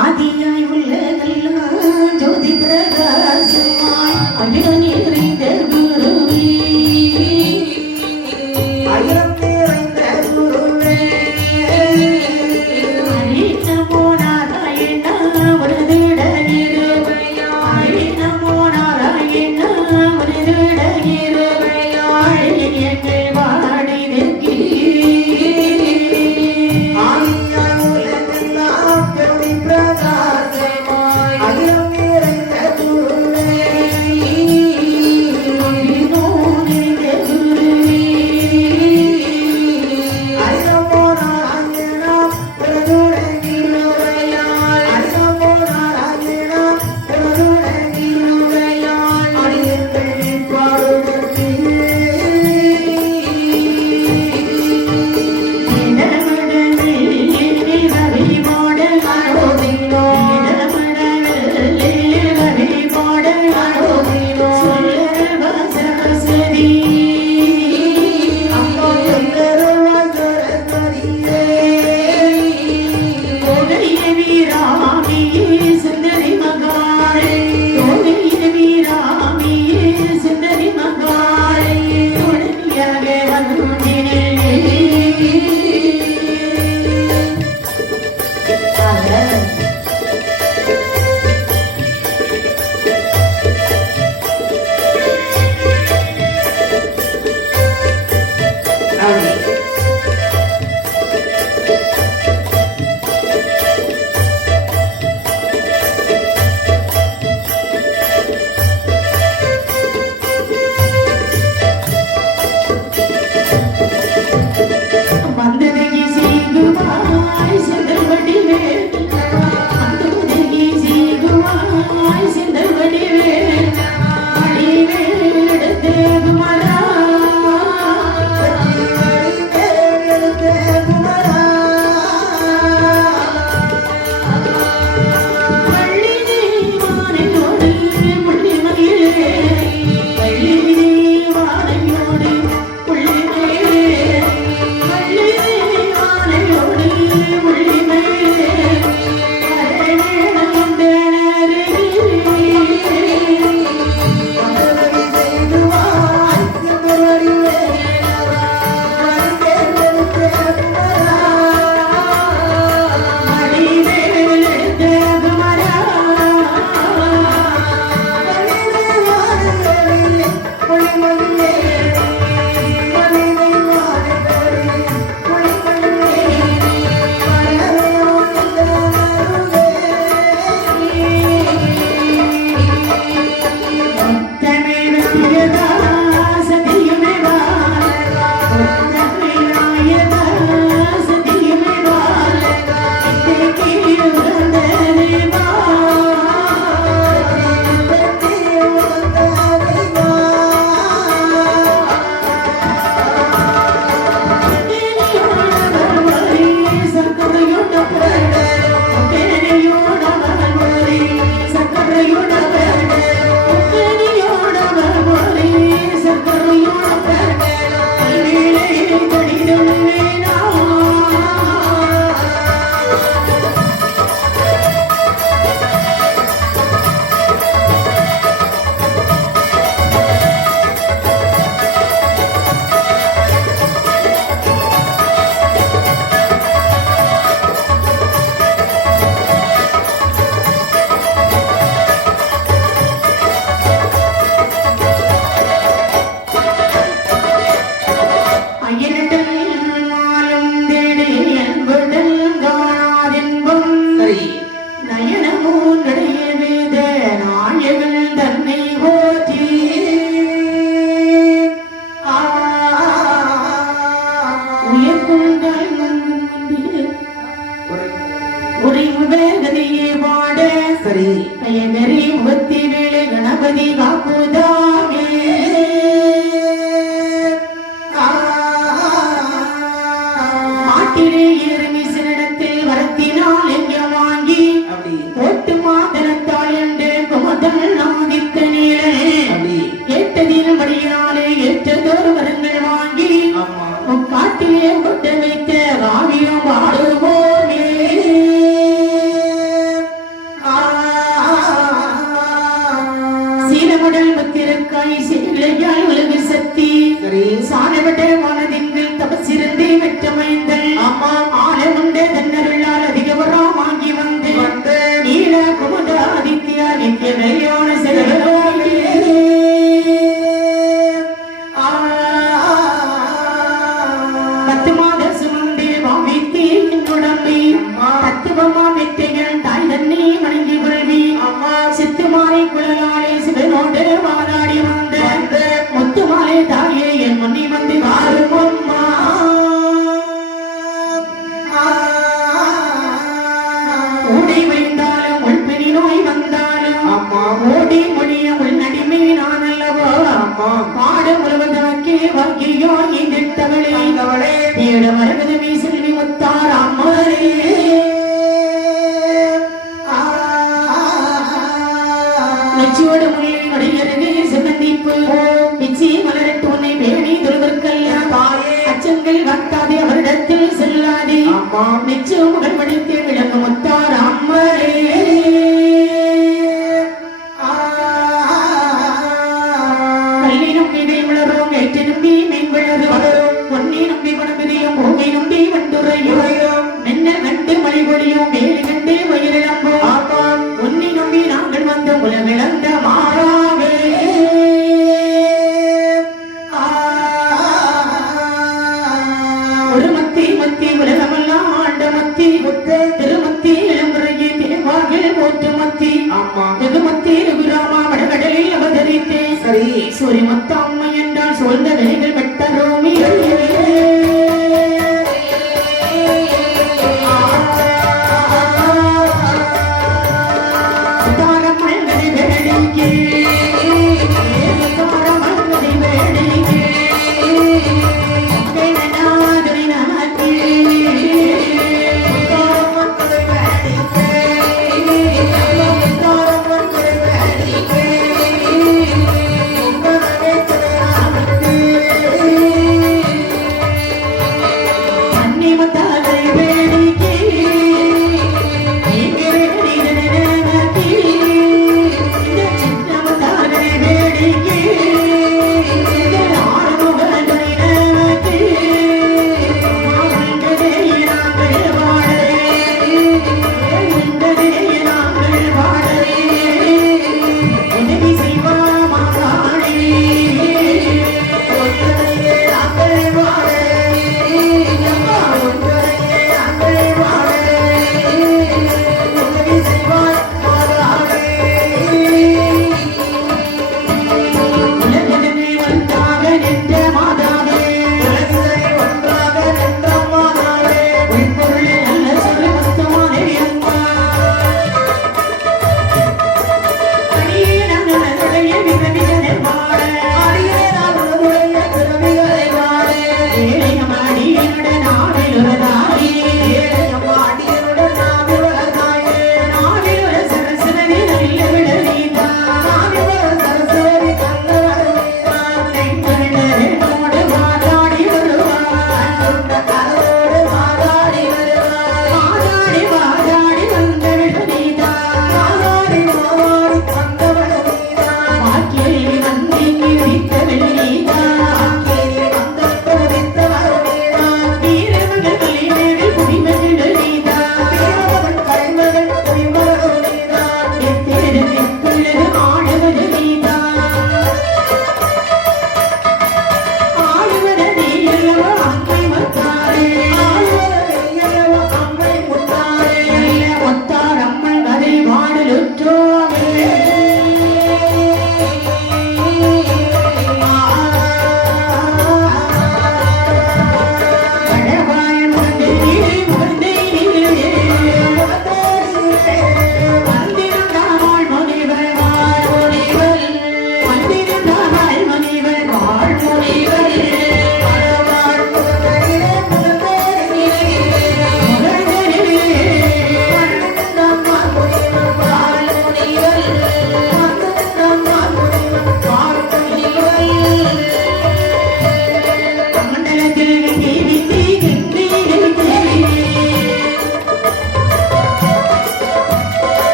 ആദിയായുള്ള மாட்டிலே ஏறுமி சினிடத்தில் வரத்தினால் எங்க வாங்கி அப்படி. முனி மந்தி மாறும் அம்மா. உடை வைந்தாலும் உள்பினி நோய் வந்தாலும் அம்மா. ஓடி மொழிய உள்நடிமை நான் அல்லவோ? அம்மா. பாடு முழுவதற்கே வங்கியோ எதிர்த்தவளே தேட வரவதமே செல்வி முத்தார் அம்மாரே. அம்மா மிச்சம் உடன்படித்து விளங்கும் முத்தார் அம்மரே.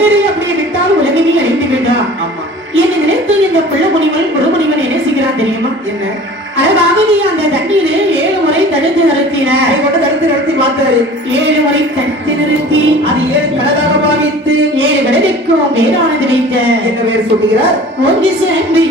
மனிதரை அப்படியே விட்டால் உலகமே அழிந்து விடா ஆமா. நினைத்து இந்த பிள்ளை முனிவன் குரு முனிவன் என்ன செய்கிறான் தெரியுமா? என்ன? அழகாக அந்த தண்ணீரை ஏழு முறை தடுத்து நிறுத்தின தடுத்து நிறுத்தி பார்த்தாரு. ஏழு முறை தடுத்து நிறுத்தி. அது ஏழு கடலாக பாவித்து ஏழு கடலுக்கும் மேலானது வைத்த. என்ன பேர் சொல்லுகிறார்? ஒன்று சேர்ந்து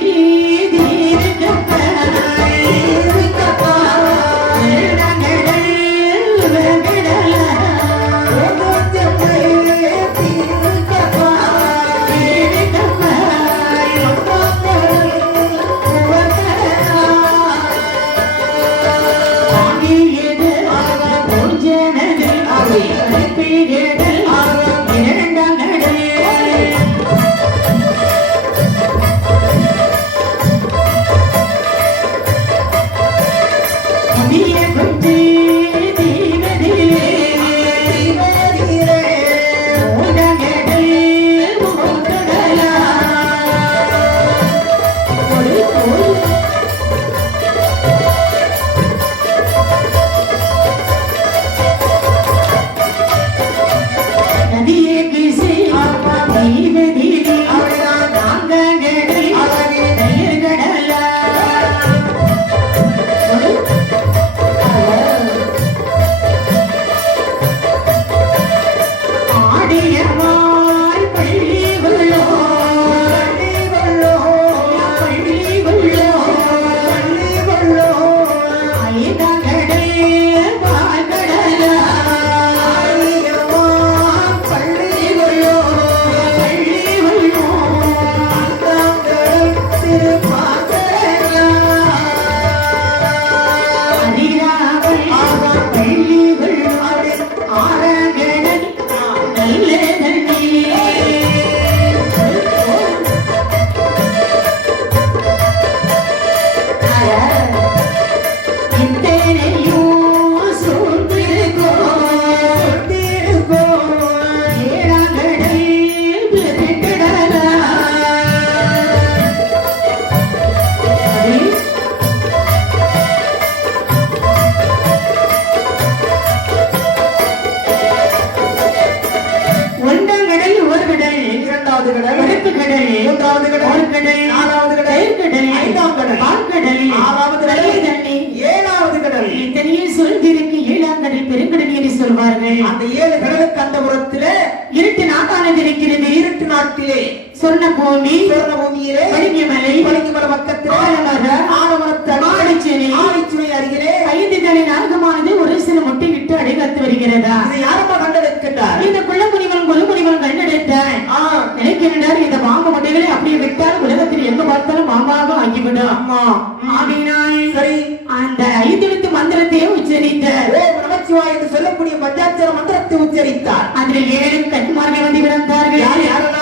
பளிங்குமல பக்கத்திலே ஆலமரம், ஆலமரத்தடி ஆடிச்சுனை, ஆடிச்சுனை அருகிலே ஐந்து தலை நாகமானது ஒரு சில முட்டை விட்டு அடைகாத்து வருகிறதா? இதை யாரப்பா கண்டெடுக்கின்றார்? இந்த குள்ளமுனிவன் கொலுமுனிவன் கண்டெடுத்தான். ஆ, நினைக்கின்றார் இந்த பாம்பு முட்டைகளை அப்படியே விட்டால் உலகத்தில் எங்க பார்த்தாலும் பாம்பாக ஆகிவிடும். அம்மா. ஆகினாய் சரி. அந்த ஐந்தெழுத்து மந்திரத்தை உச்சரித்தார். நமச்சிவாய் என்று சொல்லக்கூடிய பஞ்சாட்சர மந்திரத்தை உச்சரித்தார். அதில் ஏழு கண்மார்கள் வந்து யார் கிடந்தார்கள் யாரெல்லாம்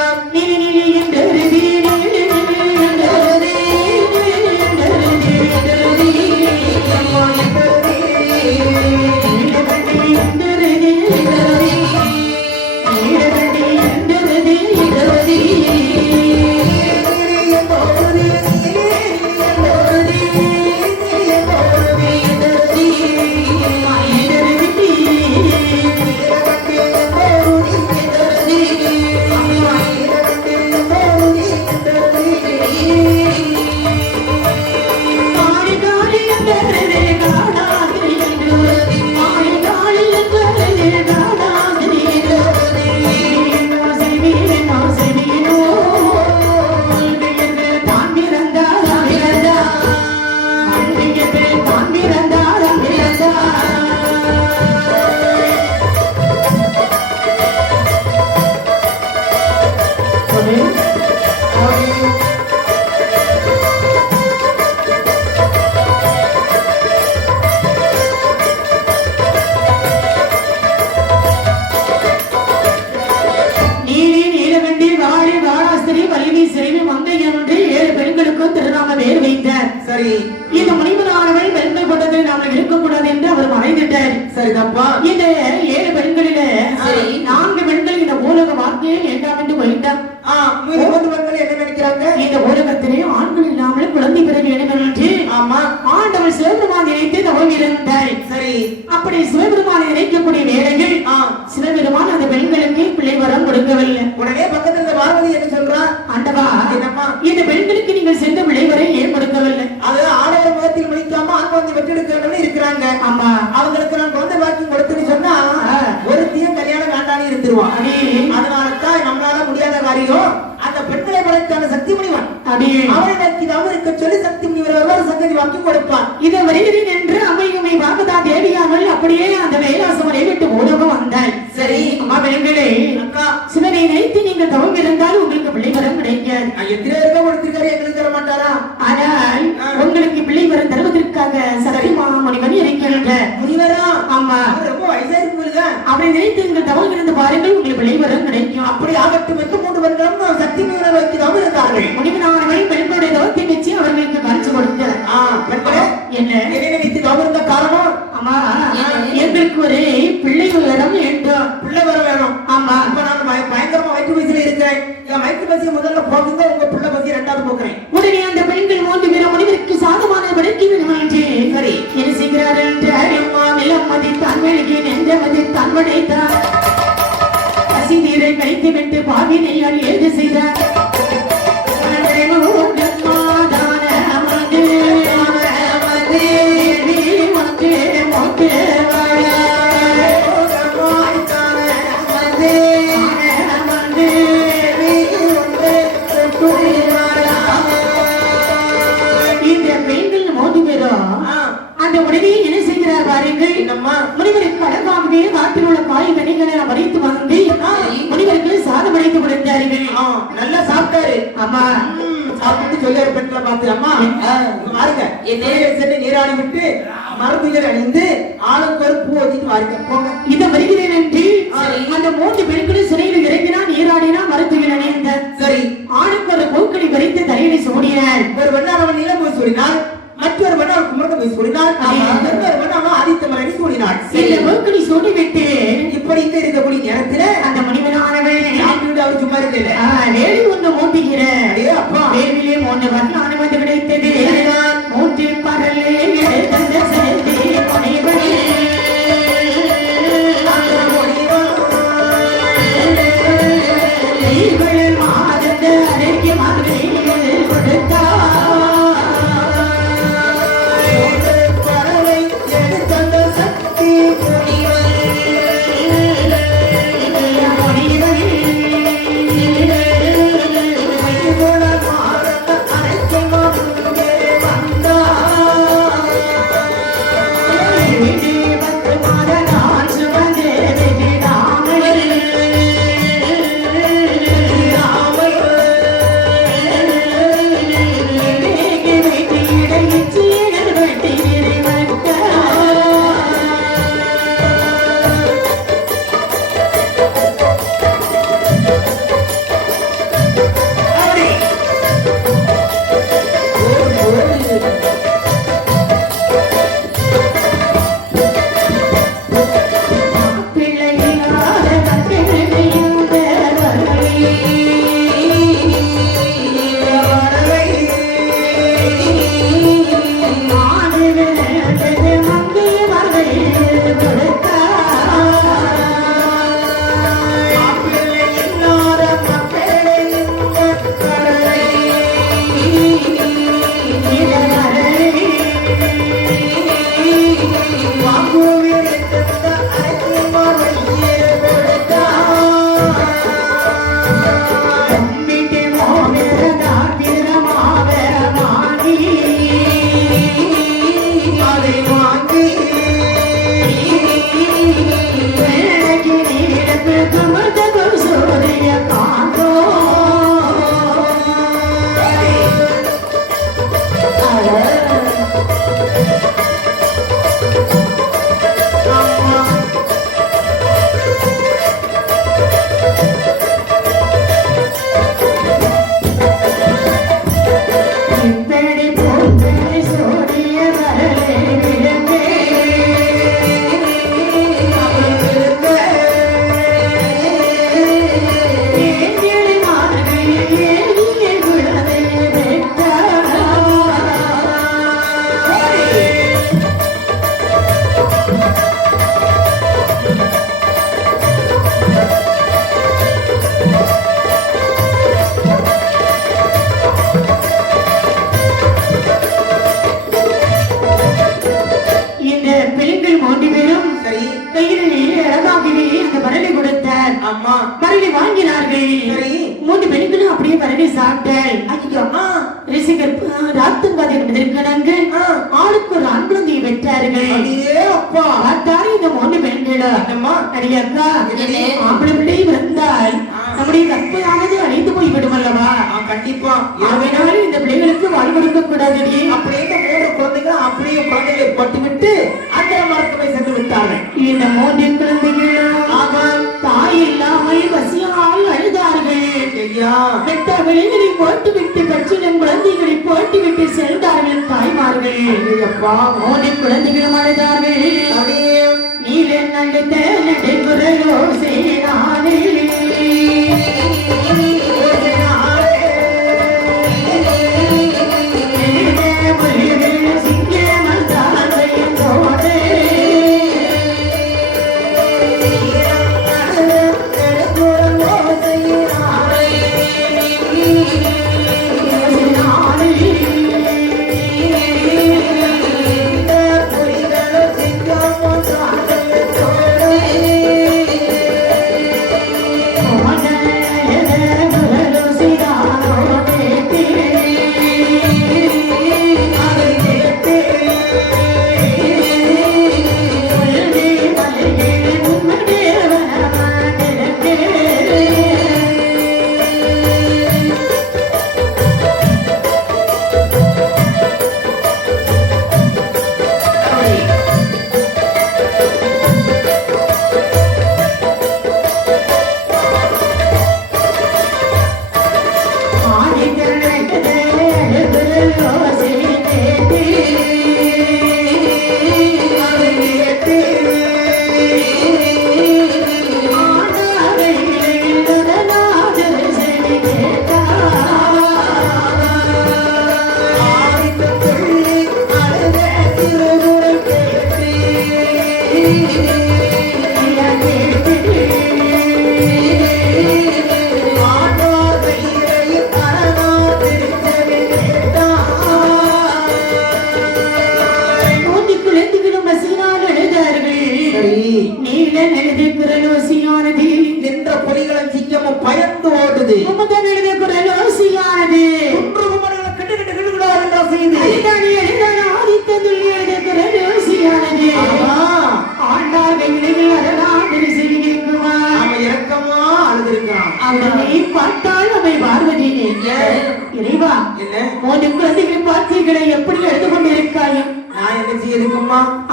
கொடுப்பான். இதை வருகிறேன் என்று அம்மையுமை வாக்குதா தேவியாமல் அப்படியே அந்த கைலாசமரை விட்டு ஓடவும் வந்தாள். சரி. அம்மா பெண்களே அக்கா. சிவனை நினைத்து நீங்கள் தவம் இருந்தால் உங்களுக்கு பிள்ளை வரம் கிடைக்காது. எத்தனை பேருக்கோ கொடுத்திருக்காரு எங்களுக்கு தர மாட்டாரா? ஆனால். உங்களுக்கு பிள்ளை வரம் தருவதற்காக சத்தியமா முனிவன் இருக்கின்ற முனிவரா? ஆமா. ரொம்ப வயசா இருக்குல்ல அவரை நினைத்து நீங்கள் தவம் இருந்து பாருங்கள் உங்களுக்கு பிள்ளை வரம் கிடைக்கும். அப்படி ஆகட்டும் என்று மூன்று வருடம் சக்தி முனிவரை தவறு இருந்தார்கள். முனிவனானவள் பெண்களுடைய தவத்தை என்ன? நினைத்து தவறு இருந்த காரணம்? அம்மா எங்களுக்கு ஒரு பிள்ளை வரம் வேண்டும் பிள்ளை வர வேணும். ஆமா. இப்ப நான் பய- பயங்கரமா வயிற்று பசியில இருக்கிறேன். என் வயிற்று பசியை முதல்ல போகுங்க உங்க பிள்ளை பசியை ரெண்டாவது போக்குறேன். உடனே அந்த பெண்கள் மூன்று பேரும் முனிவருக்கு சாதமான விளக்கி என்று சரி. என்ன அம்மா நிலம் மதித்தான் வெளியே நெஞ்ச வடைத்தான் பசி நீரை கழித்து விட்டு பாவினையால் ஏது செய்தார். இந்த பெண்கள் அந்த உடனே என்ன செய்கிறார் பாருங்கள். என்னம்மா? முனிவருக்கு அடங்காமலே நாட்டில் உள்ள காய் கனிகளை வரைத்து வந்து முனிவருக்கு சாதம் அடைத்து கொடுத்தார்கள். ஆ, நல்லா சாப்பிட்டாரு. ஆமா சாப்பிட்டு சொல்லியாரு பெண்களை பார்த்து அம்மா இங்க பாருங்க. நேரே சென்று நீராடி விட்டு மரத்துகள் அணிந்து ஆளுக்கு ஒரு பூ வச்சுட்டு வாருங்க போங்க. இத வருகிறேன் என்று அந்த மூன்று பெண்களும் சிறையில் இறங்கினா நீராடினா மருத்துவ அணிந்த சரி. ஆணுக்கு ஒரு பூக்களை பறித்து தலையில சூடினார். ஒரு வண்ணானவன் நிலம் போய் சூடினாள் மற்றொரு வண்ணாவன் குமரக போய் சூடினாள் ஆமா. இன்னொரு வண்ணாவன் ஆதித்த மலரை சூடினாள். இந்த பூக்களை சூடிவிட்டு இப்படி இங்க இருக்கக்கூடிய நேரத்துல அந்த முனிவனானவன் சாப்பிட்டு அவர் சும்மா ஆ, வேலி ஒன்று மூட்டுகிற அப்பா. வேலிலே மூன்று வந்து கிடைத்தது. மூன்று பரலே ரசிகர் ராத்தங்காதை என்பதற்கு ஆ. ஆளுக்கு ஒரு ஆண் குழந்தையை பெற்றார்கள் அடியே அப்பா. பார்த்தாரு இந்த மூன்று பெண்களும் என்னம்மா? அடியாக்கா? ஆம்பளை பிள்ளை வந்தால். நம்முடைய கற்பையானது அழிந்து போய்விடும் அல்லவா ஆ, கண்டிப்பா. ஆகையினால இந்த பிள்ளைகளுக்கு வாழ் கொடுக்க கூடாதடி அப்படியே மூணு குழந்தைகள் அப்படியே குழந்தைகளை போட்டு விட்டு அந்த மரத்துமை சென்று விட்டார்கள். இந்த மூன்று குழந்தைகளும் ஆமாம் தாய் இல்லாமல் பசியால் அழுதார்கள். ஐயா. பெற்ற விளைகளை போட்டுவிட்டு கட்சியின் குழந்தைகளை போட்டுவிட்டு சென்றார்கள் தாய்மார்கள். மூன்று குழந்தைகளும் அழுதார்கள். நீல நடுத்த நடுங்குரலோ சேனானே மூன்று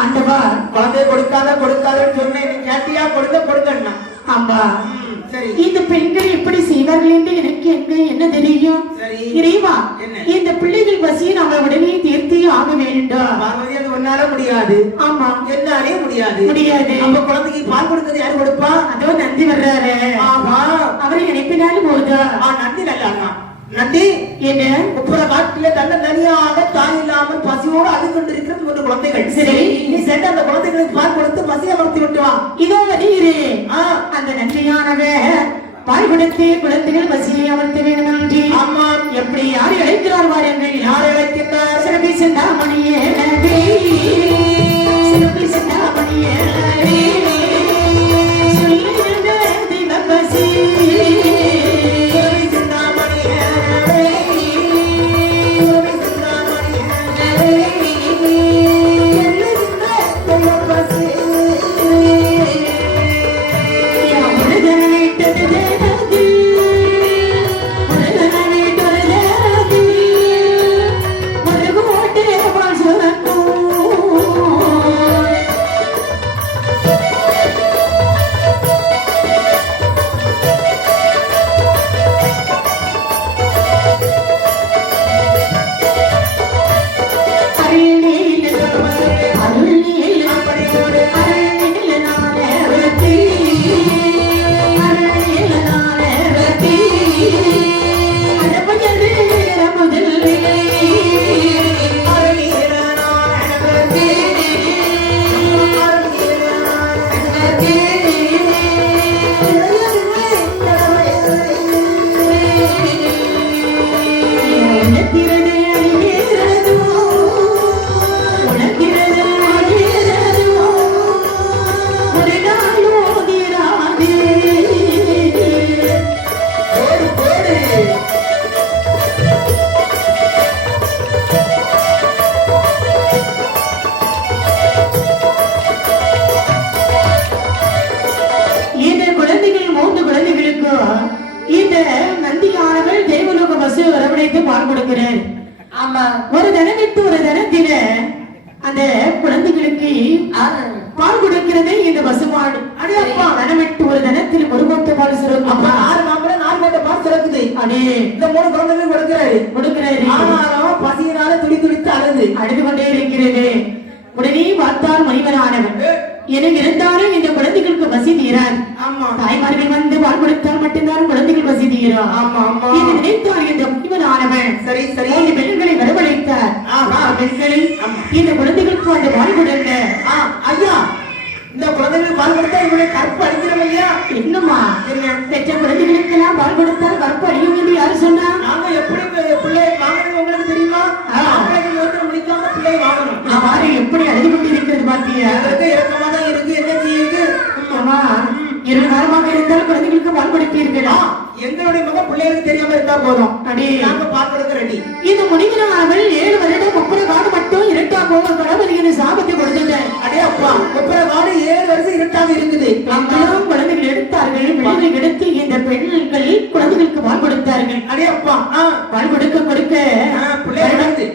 ஆண்டவா குழந்தை கொடுக்காத கொடுக்காதன்னு சொன்னேன். நீ கேட்டியா? கொடுக்க கொடுக்கண்ணா அம்மா ம், சரி. இந்த பெண்கள் எப்படி செய்வார்கள் என்று எனக்கு எங்க என்ன தெரியும்? இறைவா? இந்த பிள்ளைகள் பசியை நம்ம உடனே தீர்த்தே ஆக வேண்டும். பார்வதி அது உன்னால முடியாது. ஆமா. என்னாலே முடியாது. முடியாது. நம்ம குழந்தைக்கு பால் கொடுக்கிறது யாரு கொடுப்பா? அதோ நந்தி வர்றாரு. ஆமா அவரை நினைப்பினாலும் போதா ஆ நந்தி நல்லா நந்தி என்ன உப்புற காட்டிலே தன்னை தனியாக தாய் இல்லாமல் பசியோடு அது கொண்டிருக்கிறது மூன்று குழந்தைகள். சரி. நீ சென்று அந்த குழந்தைகளுக்கு பால் கொடுத்து பசி அமர்த்தி விட்டு வா. இதோ ஆ, அந்த நன்றியானவ பால் கொடுத்து குழந்தைகள் பசியை அமர்த்த வேண்டும் என்று ஆமா எப்படி யாரை அழைக்கிறார் வாருங்கள் யாரை அழைக்கின்றார்? சிறப்பி சிந்தாமணியே. நன்றி சிறப்பி சிந்தாமணியே. நன்றி சொல்லுகின்ற தாய்மார்கள் வந்து பால் கொடுத்தால் மட்டும்தான் குழந்தைகள் ஆமா ஆமா. இது நினைத்தார் இந்த முனிவனானவன் சரி சரி. மூன்று பெண்களை வரவழைத்தார். பெண்களை ஆமா. இந்த குழந்தைகளுக்கு அந்த பால் கொடுங்க. ஆ, ஐயா. இந்த குழந்தைகளுக்கு பால் கொடுத்தா இவனை கற்பு அடிக்கிறோம் ஐயா. என்னம்மா? என்ன? பெற்ற குழந்தைகளுக்கு எல்லாம் பால் கொடுத்தால் கற்பு அழியும் என்று யாரு சொன்னா? நாங்க எப்படி பிள்ளை வாங்கணும் உங்களுக்கு தெரியுமா? முடிக்காம பிள்ளை வாங்கணும். அவ்வாறு எப்படி அழுது கொண்டு இருக்கிறது பாத்தியா இறக்கமா தான் இருக்கு. என்ன செய்யுது? அம்மா. இரு காலமாக இருந்தால் குழந்தைகளுக்கு பால் கொடுப்பீர்களா எங்களுடைய மகன் பிள்ளைகளுக்கு தெரியாம இருந்தா போதும். அடே. நாங்க கொடுக்க ரெடி இந்த முனிவனானவள் ஏழு வருடம் முப்பது காடு மட்டும் இரண்டாம் போக கடவுள் சாபத்தை கொடுத்துட்டார் அடே அப்பா முப்பது வாடு ஏழு வருஷம் இருட்டாக இருக்குது. எல்லாம் குழந்தைகள் எடுத்தார்கள். பிள்ளைகள் எடுத்து இந்த பெண்கள் குழந்தைகளுக்கு பால் கொடுத்தார்கள் அடே அப்பா பால் கொடுக்க கொடுக்க பிள்ளை வளர்ந்து.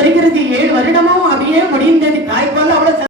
வருகிறது. ஏழு வருடமும் அப்படியே முடிந்தது. தாய்ப்பால்